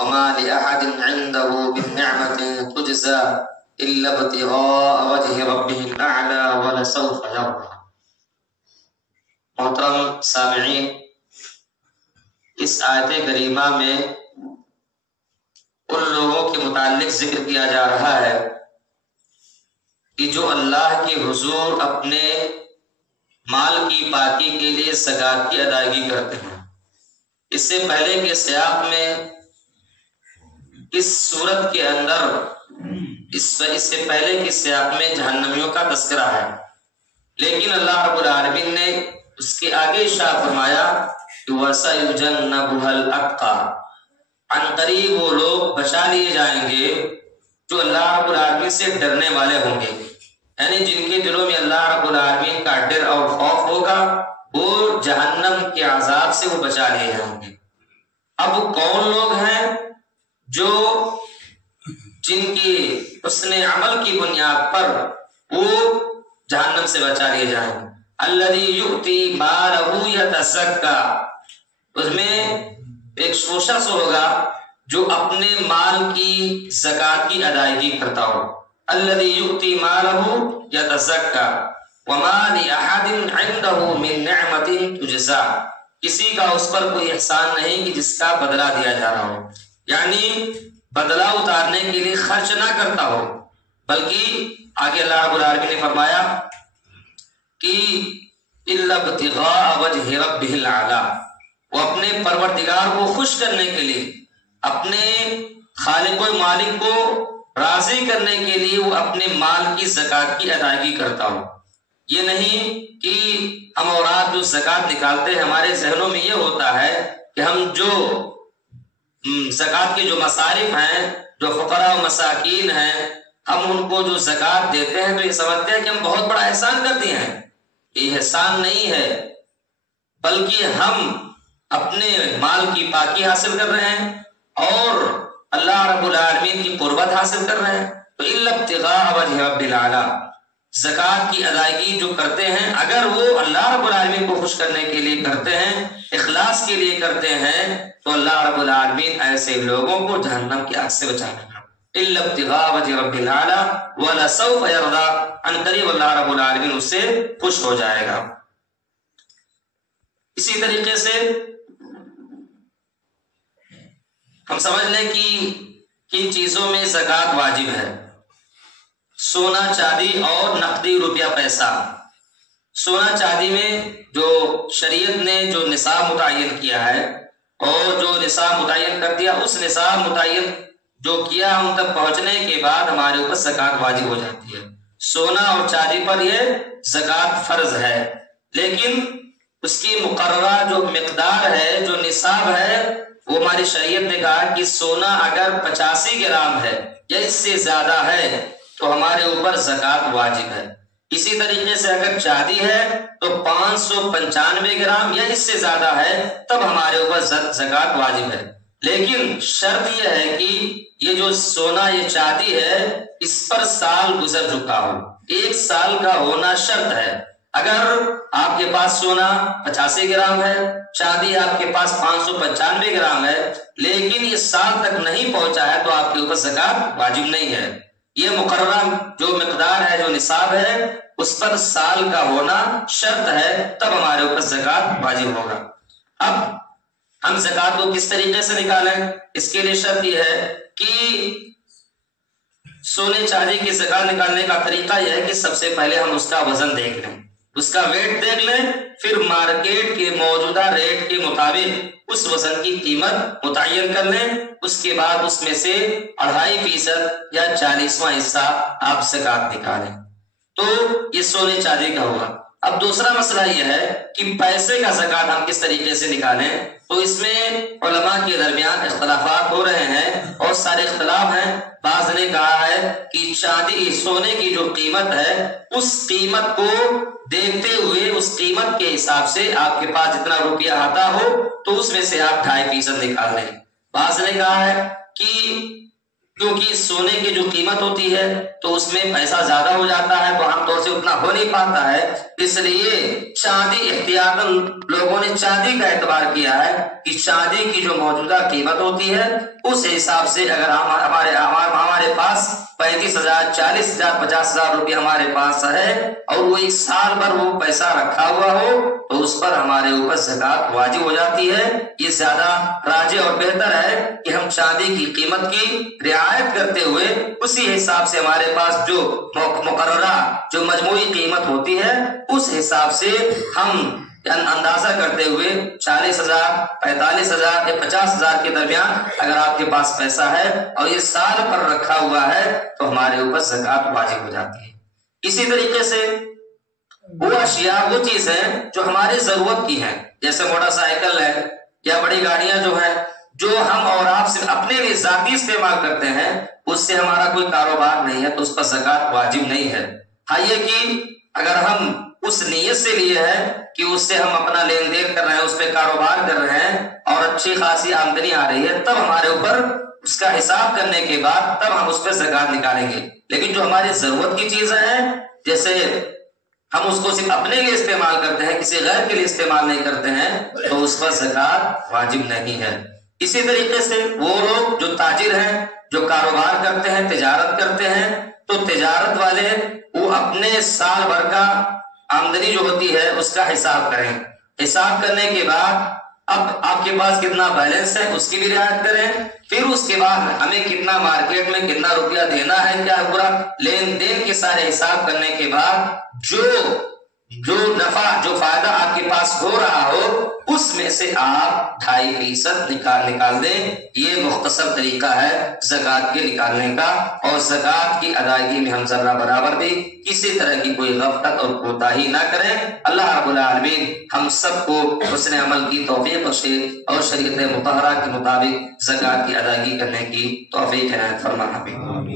وما لأحد عنده من نعمة تجزى إلا ابتغاء وجه ربه الأعلى ولسوف يرضى۔ محترم سامعین، اس آیت کریمہ میں ان لوگوں کے متعلق ذکر کیا جا رہا ہے کہ جو اللہ کے حضور اپنے مال کی پاکی کے لیے زکوٰۃ کی ادائیگی کرتے ہیں۔ اس سے پہلے کے سیاق میں اس صورت کے اندر اس سے پہلے کے سیاق میں جہنمیوں کا تذکرہ ہے، لیکن اللہ رب العالمین نے اس کے آگے ارشاد فرمایا کہ وَسَيُجَنَّبُهَا الْأَتْقَى، عنقریب وہ لوگ بچا لیے جائیں گے جو اللہ رب العالمین سے ڈرنے والے ہوں گے، یعنی جن کے دلوں میں اللہ رب العالمین کا ڈر اور خوف ہوگا وہ جہنم کے عذاب سے وہ بچا لیے جائیں گے۔ اب کون لوگ ہیں جو جن کی حسن عمل کی بنیاد پر وہ جہنم سے بچا لیے جائیں گے؟ الذی یؤتی مالہ یتزکا، اس میں ایک شخص ہوگا جو اپنے مال کی زکوٰۃ کی ادائیگی کرتا ہو۔ الذی یؤتی مالہ یتزکا وما لأحد عنده من نعمت تجزا، کسی کا اس پر کوئی احسان نہیں کہ جس کا بدلہ دیا جا رہا ہو، یعنی بدلہ اتارنے کے لیے خرچ نہ کرتا ہو، بلکہ آگے اللہ رب العالمین نے فرمایا کہ الا ابتغاء وجہ ربہ الاعلی، وہ اپنے پروردگار کو خوش کرنے کے لیے، اپنے خالق و مالک کو راضی کرنے کے لیے وہ اپنے مال کی زکوٰۃ کی ادائیگی کرتا ہو۔ یہ نہیں کہ ہم اورات جو زکوٰۃ نکالتے ہیں ہمارے ذہنوں میں یہ ہوتا ہے کہ ہم جو زکوٰۃ کے جو مصارف ہیں، جو فقراء و مساکین ہیں، ہم ان کو جو زکوٰۃ دیتے ہیں تو یہ سمجھتے ہیں کہ ہم بہت بڑا احسان کر دیے ہیں۔ یہ احسان نہیں ہے، بلکہ ہم اپنے مال کی پاکی حاصل کر رہے ہیں اور اللہ رب العالمین کی قربت حاصل کر رہے ہیں۔ تو الا ابتغاء وجہ رب العالی، زکوٰۃ کی ادائیگی جو کرتے ہیں اگر وہ اللہ رب العالمین کو خوش کرنے کے لیے کرتے ہیں، اخلاص کے لیے کرتے ہیں، تو اللہ رب العالمین ایسے لوگوں کو جہنم کی آگ سے بچانے گا۔ الا ابتغاء وجہ رب العالی ولسوف یرضی، عنقریب اللہ رب العالمین اس سے خوش ہو جائے گا۔ اسی طریقے سے ہم سمجھ لیں کہ کن چیزوں میں زکوٰۃ واجب ہے۔ سونا چاندی اور نقدی روپیہ پیسہ۔ سونا چاندی میں جو شریعت نے جو نصاب متعین کیا ہے اور جو نصاب متعین کر دیا، اس نصاب متعین جو کیا ان تک پہنچنے کے بعد ہمارے اوپر زکوٰۃ واجب ہو جاتی ہے۔ سونا اور چاندی پر یہ زکوٰۃ فرض ہے، لیکن اس کی مقررہ جو مقدار ہے، جو نصاب ہے، وہ ہماری شریعت نے کہا کہ سونا اگر 85 گرام ہے یا اس سے زیادہ ہے تو ہمارے اوپر زکوٰۃ واجب ہے۔ اسی طریقے سے اگر چاندی ہے تو 595 گرام یا اس سے زیادہ ہے تب ہمارے اوپر زکوٰۃ واجب ہے، لیکن شرط یہ ہے کہ یہ جو سونا یہ چاندی ہے اس پر سال گزر چکا ہو، 1 سال کا ہونا شرط ہے۔ اگر آپ کے پاس سونا 85 گرام ہے، چاندی آپ کے پاس 595 گرام ہے، لیکن یہ سال تک نہیں پہنچا ہے تو آپ کے اوپر زکوٰۃ واجب نہیں ہے۔ یہ مقررہ جو مقدار ہے، جو نصاب ہے، اس پر سال کا ہونا شرط ہے، تب ہمارے اوپر زکوٰۃ واجب ہوگا۔ اب ہم زکوٰۃ کو کس طریقے سے نکالیں؟ اس کے لیے شرط یہ ہے کہ سونے چاندی کی زکوٰۃ نکالنے کا طریقہ یہ ہے کہ سب سے پہلے ہم اس کا وزن دیکھ لیں، اس کا ویٹ دیکھ لیں، پھر مارکیٹ کے موجودہ ریٹ کے مطابق اس وزن کی قیمت متعین کر لیں، اس کے بعد اس میں سے 2.5% یا 40واں حصہ آپ زکوٰۃ نکالیں، تو یہ سونے چاندی کا ہوگا۔ اب دوسرا مسئلہ یہ ہے کہ پیسے کا زکوٰۃ ہم کس طریقے سے نکالیں، تو اس میں علماء کے درمیان اختلافات ہو رہے ہیں اور سارے اختلاف ہیں۔ بعض نے کہا ہے کہ چاندی سونے کی جو قیمت ہے اس قیمت کو دیکھتے ہوئے اس قیمت کے حساب سے آپ کے پاس جتنا روپیہ آتا ہو تو اس میں سے آپ 2.5% نکال لیں۔ بعض نے کہا ہے کہ کیونکہ سونے کی جو قیمت ہوتی ہے تو اس میں پیسہ زیادہ ہو جاتا ہے تو عام طور سے اتنا ہو نہیں پاتا ہے، اس لیے چاندی احتیاطاً لوگوں نے چاندی کا اعتبار کیا ہے کہ چاندی کی جو موجودہ قیمت ہوتی ہے اس حساب سے اگر ہمارے پاس 35,000 40,000 50,000 روپے ہمارے پاس ہے اور وہ ایک سال بھر وہ پیسہ رکھا ہوا ہو تو اس پر ہمارے اوپر زکات واجب ہو جاتی ہے۔ یہ زیادہ راجح اور بہتر ہے کہ ہم چاندی کی قیمت کی رعایت کرتے ہوئے اسی حساب سے ہمارے پاس جو مقررہ جو مجموعی قیمت ہوتی ہے اس حساب سے ہم اندازہ کرتے ہوئے 40,000 45,000 یا 50,000 کے درمیان اگر آپ کے پاس پیسہ ہے اور یہ سال پر رکھا ہوا ہے تو ہمارے اوپر زکات واجب ہو جاتی ہے۔ اسی طریقے سے وہ اشیاء وہ چیز ہیں جو ہماری ضرورت کی ہیں، جیسے موٹر سائیکل ہے یا بڑی گاڑیاں جو ہیں جو ہم اور آپ سے اپنے لیے ذاتی استعمال کرتے ہیں، اس سے ہمارا کوئی کاروبار نہیں ہے تو اس پر زکات واجب نہیں ہے۔ ہاں یہ کہ اگر ہم اس نیت سے لیے ہیں کہ اس سے ہم اپنا لین دین کر رہے ہیں، اس پہ کاروبار کر رہے ہیں اور اچھی خاصی آمدنی آ رہی ہے، تب ہمارے اوپر اس کا حساب کرنے کے بعد تب ہم اس پہ زکات نکالیں گے۔ لیکن جو ہماری ضرورت کی چیزیں ہیں، جیسے ہم اس کو صرف اپنے لیے استعمال کرتے ہیں، کسی غیر کے لیے استعمال نہیں کرتے ہیں، تو اس پر زکات واجب نہیں ہے۔ اسی طریقے سے وہ لوگ جو تاجر ہیں، جو کاروبار کرتے ہیں، تجارت کرتے ہیں، تو تجارت والے وہ اپنے سال بھر کا آمدنی جو ہوتی ہے اس کا حساب کریں۔ حساب کرنے کے بعد اب آپ کے پاس کتنا بیلنس ہے اس کی بھی رعایت کریں، پھر اس کے بعد ہمیں کتنا مارکیٹ میں کتنا روپیہ دینا ہے، کیا پورا لین دین کے سارے حساب کرنے کے بعد جو نفع جو فائدہ آپ کے پاس ہو رہا ہو اس میں سے آپ 2.5% نکال دیں۔ یہ مختصر طریقہ ہے زکات کے نکالنے کا، اور زکات کی ادائیگی میں ہم ذرہ برابر بھی کسی طرح کی کوئی غفلت اور کوتاہی نہ کریں۔ اللہ رب العالمین ہم سب کو حسن عمل کی توفیق بخشے اور شریعت مطہرہ کے مطابق زکات کی ادائیگی کرنے کی توفیق عنایت فرمائے۔